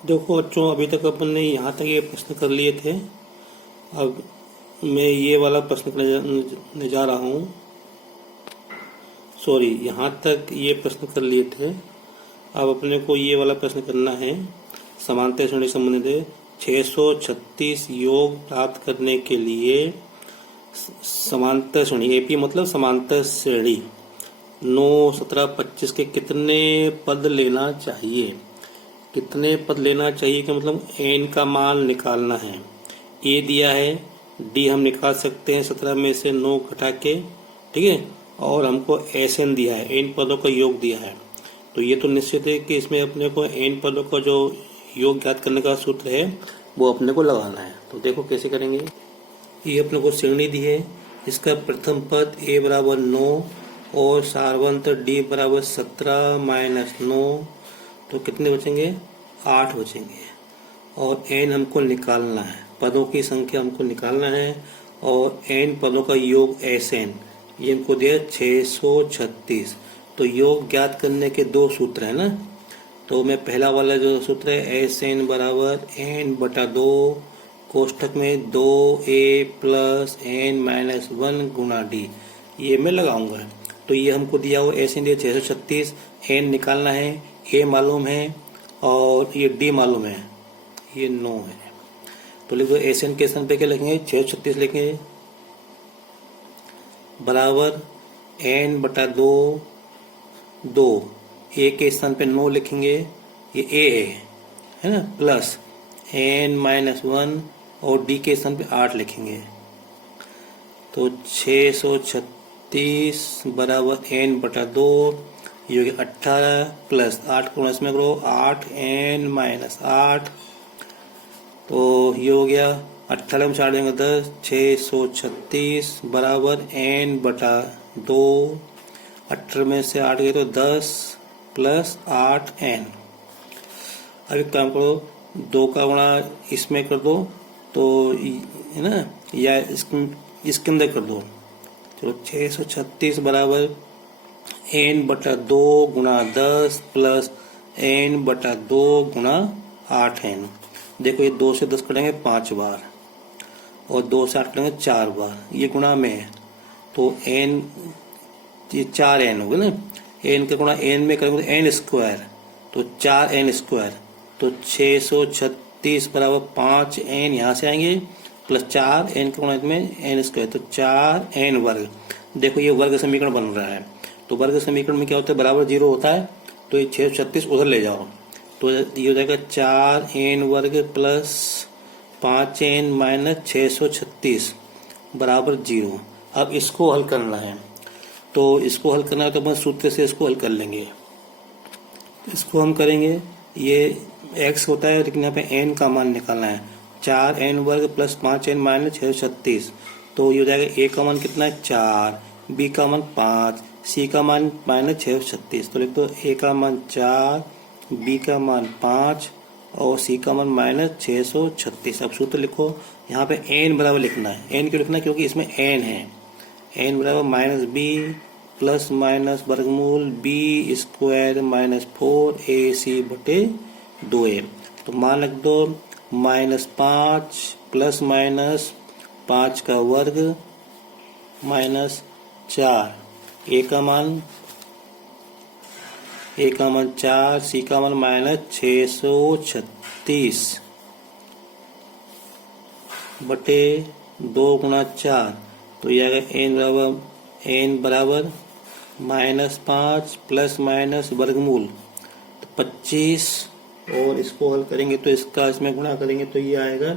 देखो बच्चों, अभी तक अपन ने यहाँ तक ये प्रश्न कर लिए थे। अब मैं ये वाला प्रश्न करने जा रहा हूँ। सॉरी, यहाँ तक ये प्रश्न कर लिए थे। अब अपने को ये वाला प्रश्न करना है। समांतर श्रेणी संबंधित 636 योग प्राप्त करने के लिए समांतर श्रेणी, एपी मतलब समांतर श्रेणी 9, 17, 25 के कितने पद लेना चाहिए। कितने पद लेना चाहिए कि मतलब एन का मान निकालना है। ए दिया है, डी हम निकाल सकते हैं 17 में से 9 घटा के, ठीक है। और हमको एस एन दिया है, एन पदों का योग दिया है। तो ये तो निश्चित है कि इसमें अपने को एन पदों का जो योग ज्ञात करने का सूत्र है वो अपने को लगाना है। तो देखो कैसे करेंगे। ये अपने को श्रेणी दी है। इसका प्रथम पद ए बराबर 9 और सारवंत डी बराबर 17 माइनस 9, तो कितने बचेंगे? 8 बचेंगे। और एन हमको निकालना है, पदों की संख्या हमको निकालना है। और एन पदों का योग एस एन, ये हमको दिया 636। तो योग ज्ञात करने के दो सूत्र है ना। तो मैं पहला वाला जो सूत्र है एस एन बराबर एन बटा 2 कोष्ठक में 2a प्लस एन माइनस 1 गुना डी, ये मैं लगाऊंगा। तो ये हमको दिया हुआ एस एन दिया 636, एन निकालना है, ए मालूम है और ये डी मालूम है, ये 9 है। तो लिखो एस एन के स्थान पे क्या लिखेंगे? 636 लिखेंगे बराबर एन बटा 2 ए के स्थान पे 9 लिखेंगे, ये ए है ना, प्लस एन माइनस 1 और डी के स्थान पे 8 लिखेंगे। तो 636 बराबर एन बटा 2, ये हो गया 18 प्लस 8 को इसमें करो 8 एन माइनस 8, तो ये हो गया 18 में 4 देंगे 10, 636 बराबर एन बटा 2, 18 में से 8 गए तो 10 प्लस 8 एन। अब एक काम करो, 2 का गुणा इसमें कर दो तो है ना, या इसके अंदर कर दो। चलो 636 बराबर एन बटा 2 गुणा 10 प्लस एन बटा 2 गुणा 8 एन। देखो ये 2 से 10 कटेंगे 5 बार और 2 से 8 कटेंगे 4 बार, ये गुणा में है तो एन, ये 4 एन होगा ना। एन का गुणा एन में करेंगे तो एन स्क्वायर, तो 4 एन स्क्वायर। तो 636 बराबर 5 एन यहाँ से आएंगे प्लस 4 एन का गुणा में एन स्क्वायर, तो 4 एन वर्ग। देखो ये वर्ग समीकरण बन रहा है। तो वर्ग समीकरण में क्या होता है? बराबर 0 होता है। तो ये 636 उधर ले जाओ तो ये हो जाएगा 4 एन वर्ग प्लस 5 एन माइनस 636 बराबर 0। अब इसको हल करना है, तो इसको हल करना है तो अपन सूत्र से इसको हल कर लेंगे। इसको हम करेंगे, ये x होता है लेकिन यहाँ पे n का मान निकालना है। 4 एन वर्ग प्लस 5 एन माइनस 636, तो ये हो जाएगा a का मान कितना है? 4, b का मान 5, c का मान माइनस 636। तो लिख दो a का मान 4, b का मान 5 और c का मान माइनस 636। अब सूत्र लिखो, यहाँ पे n बराबर लिखना है। n क्यों लिखना है? क्योंकि इसमें n है। n बराबर माइनस b प्लस माइनस वर्गमूल बी स्क्वायर माइनस 4ac बटे 2a। तो मान रख दो -5 प्लस माइनस 5 का वर्ग माइनस 4, a का मान 4, c का मान माइनस 636 बटे 2 गुणा 4। तो यह आएगा n बराबर -5 प्लस माइनस वर्गमूल तो 25, और इसको हल करेंगे तो इसका इसमें गुणा करेंगे तो ये आएगा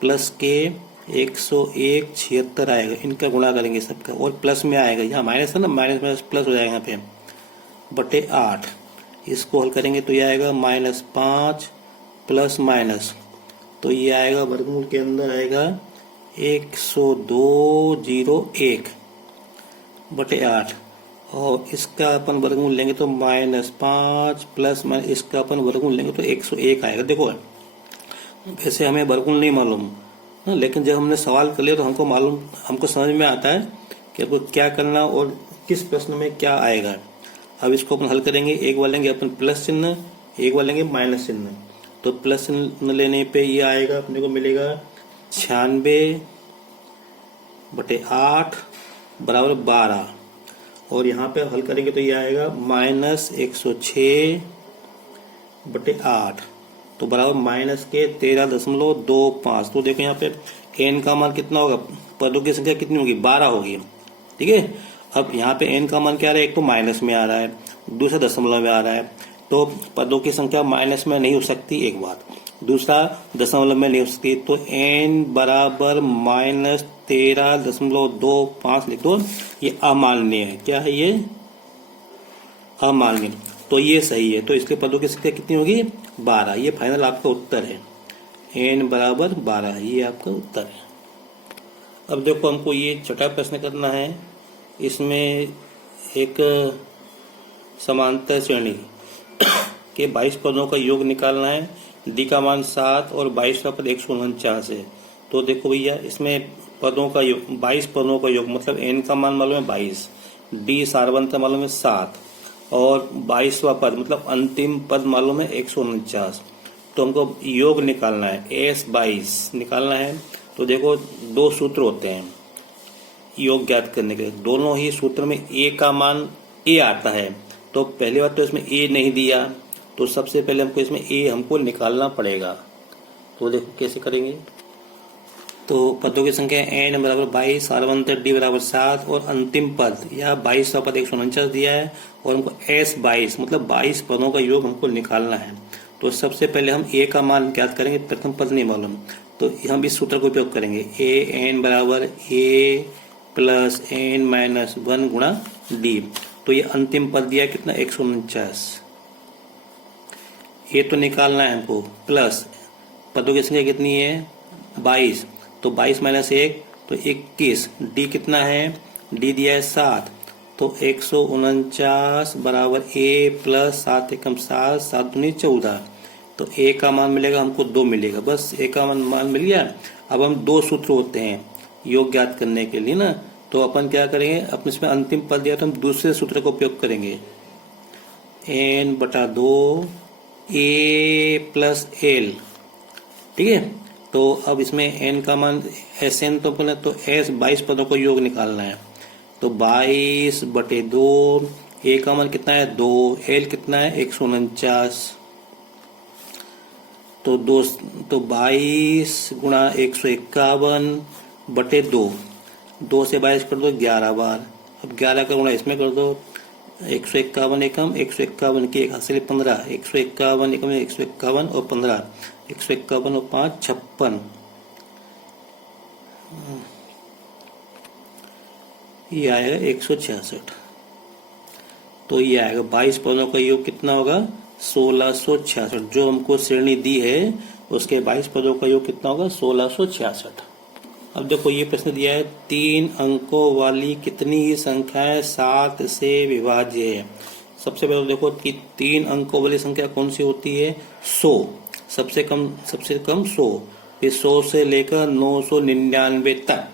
प्लस के 101 76 आएगा। इनका गुणा करेंगे सबका और प्लस में आएगा, यहाँ माइनस है ना, माइनस माइनस प्लस हो जाएगा यहाँ पे बटे 8। इसको हल करेंगे तो ये आएगा -5 प्लस माइनस, तो ये आएगा वर्गमूल के अंदर आएगा 10201 बटे 8, और इसका अपन वर्गमूल लेंगे तो -5 प्लस माइनस इसका अपन वर्गमूल लेंगे तो 101 आएगा। देखो वैसे हमें वर्गमूल नहीं मालूम, लेकिन जब हमने सवाल कर लिया तो हमको समझ में आता है कि आपको क्या करना और किस प्रश्न में क्या आएगा। अब इसको अपन हल करेंगे, एक बार लेंगे अपन प्लस चिन्ह, एक बार लेंगे माइनस चिन्ह। तो प्लस न लेने पे ये आएगा, अपने को मिलेगा 96/8 बराबर 12, और यहाँ पे हल करेंगे तो ये आएगा -106/8, तो बराबर माइनस के 13.25। तो देखो यहाँ पे n का मान कितना होगा, पदों की संख्या कितनी होगी, 12 होगी। ठीक है, अब यहाँ पे n का मान क्या आ रहा है, एक तो माइनस में आ रहा है, दूसरा दशमलव में आ रहा है, तो पदों की संख्या माइनस में नहीं हो सकती, एक बात, दूसरा दशमलव में नहीं हो सकती, तो n बराबर -13.25 लिख दो। ये अमान्य है, क्या है ये, अमान्य, तो ये सही है, तो इसके पदों की संख्या कितनी होगी, 12। ये फाइनल आपका उत्तर है, n बराबर 12, ये आपका उत्तर है। अब देखो हमको ये छठा प्रश्न करना है, इसमें एक समांतर श्रेणी के 22 पदों का योग निकालना है, डी का मान 7 और 22 का पद 149 है। तो देखो भैया, इसमें पदों का योग 22 पदों का योग मतलब n का मान मालूम है 22, डी सारवंत मालूम है 7 और 22वां पद मतलब अंतिम पद मालूम है 149। तो हमको योग निकालना है, S22 निकालना है। तो देखो दो सूत्र होते हैं योग ज्ञात करने के, दोनों ही सूत्र में a का मान a आता है। तो पहली बात तो इसमें a नहीं दिया, तो सबसे पहले हमको इसमें a हमको निकालना पड़ेगा। तो देखो कैसे करेंगे, तो पदों की संख्या n बराबर 22, सारवंत d बराबर 7 और अंतिम पद या 22वां पद 149 दिया है, और हमको S22 मतलब 22 पदों का योग हमको निकालना है। तो सबसे पहले हम a का मान ज्ञात करेंगे, प्रथम पद नहीं मालूम, तो हम इस सूत्र का उपयोग करेंगे, an बराबर a प्लस n-1 गुणा d। तो ये अंतिम पद दिया कितना, 149, ये तो निकालना है हमको, प्लस पदों की संख्या कितनी है 22, तो 22 - 1 तो 21, डी कितना है, डी दिया है 7, तो 149 बराबर a प्लस 7 एकम 7, 7 दूनी 14, तो a का मान मिलेगा हमको 2 मिलेगा, बस a का मान मिल गया। अब हम दो सूत्र होते हैं योग ज्ञात करने के लिए ना, तो अपन क्या करेंगे, अपने इसमें अंतिम पद दिया तो हम दूसरे सूत्र का उपयोग करेंगे, n/2 a प्लस l। ठीक है, तो अब इसमें n का मान Sn तो पहले तो S 22 पदों का योग निकालना है, तो 22/2, a का मान कितना है 2, l कितना है 149, तो 22 गुणा 151/2, 2 से 22 कर दो 11 बार, अब 11 का गुणा इसमें कर दो, 151 एकम 151 की एक हासिल 15, 151 एकम 151 और 15, 151 और 5 56, ये आएगा 166। तो ये आएगा 22 पदों का योग कितना होगा 1666, जो हमको श्रेणी दी है उसके 22 पदों का योग कितना होगा 1666। अब देखो ये प्रश्न दिया है, 3 अंकों वाली कितनी ही संख्याएं 7 से विभाज्य है। सबसे पहले देखो कि 3 अंकों वाली संख्या कौन सी होती है, 100, सबसे कम 100, फिर 100 से लेकर 999 तक,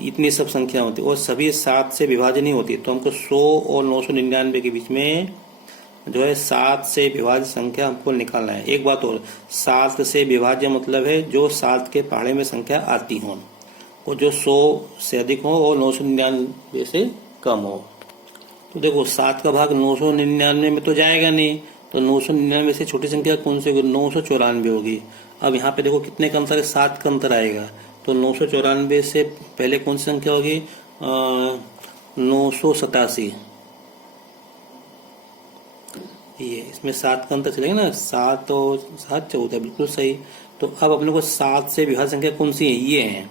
इतनी सब संख्या होती है और सभी 7 से विभाज्य नहीं होती। तो हमको 100 और 999 के बीच में जो है 7 से विभाज्य संख्या हमको निकालना है। एक बात और, 7 से विभाज्य मतलब है जो 7 के पहाड़े में संख्या आती हो, और जो 100 से अधिक हो और 999 से कम हो। तो देखो 7 का भाग 999 में तो जाएगा नहीं, तो 999 से छोटी संख्या कौन सी होगी, 994 होगी। अब यहाँ पे देखो कितने का अंतर है, 7 का अंतर आएगा, तो 994 से पहले कौन सी संख्या होगी 987, ये इसमें 7 का अंतर चलेगा ना, 7 और 7 14, बिल्कुल सही। तो अब अपने को 7 से विभाज्य संख्या कौन सी है, ये है,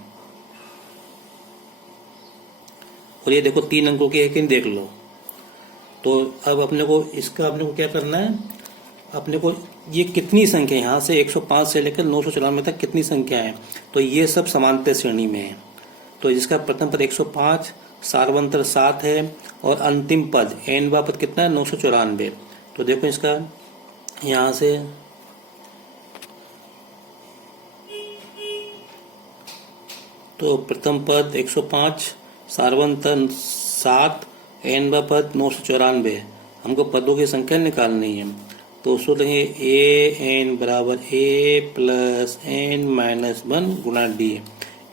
और ये देखो 3 अंकों की है कि देख लो। तो अब अपने को क्या करना है, अपने को ये कितनी संख्या है, यहाँ से 105 से लेकर 994 तक कितनी संख्या है, तो ये सब समांतर श्रेणी में है। तो जिसका प्रथम पद 105, सार्वंतर 7 है और अंतिम पद n पद कितना है 994। तो देखो इसका यहाँ से तो प्रथम पद 105, सार्वंतर 7, n पद 994, हमको पदों की संख्या निकालनी है। तो सूत्र है ए एन बराबर ए प्लस एन माइनस 1 गुणा डी।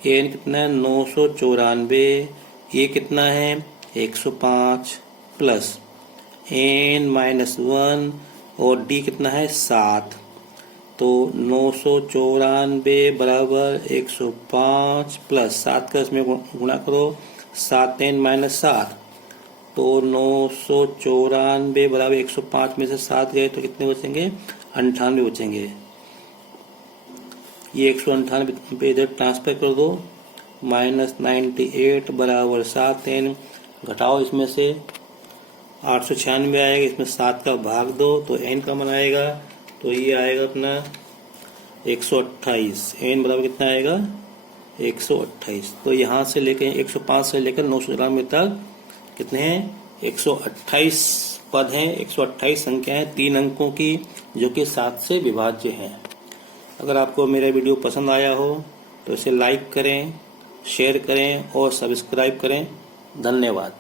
एन कितना है 994, ये कितना है 105 प्लस एन माइनस 1 और डी कितना है 7। तो 994 बराबर 105 प्लस 7 का इसमें गुणा करो, 7 एन माइनस 7। तो 994 बराबर 105 में से 7 गए तो कितने बचेंगे 98 बचेंगे। ये 198 पे इधर ट्रांसफर कर दो, -98 बराबर 7 एन, घटाओ इसमें से 896 आएगा, इसमें 7 का भाग दो तो एन का मान आएगा। तो ये आएगा अपना 128। एन बराबर कितना आएगा 128। तो यहाँ से लेकर 105 से लेकर 994 तक कितने हैं 128 पद हैं, 128 संख्या हैं 3 अंकों की, जो कि 7 से विभाज्य हैं। अगर आपको मेरा वीडियो पसंद आया हो तो इसे लाइक करें, शेयर करें और सब्सक्राइब करें। धन्यवाद।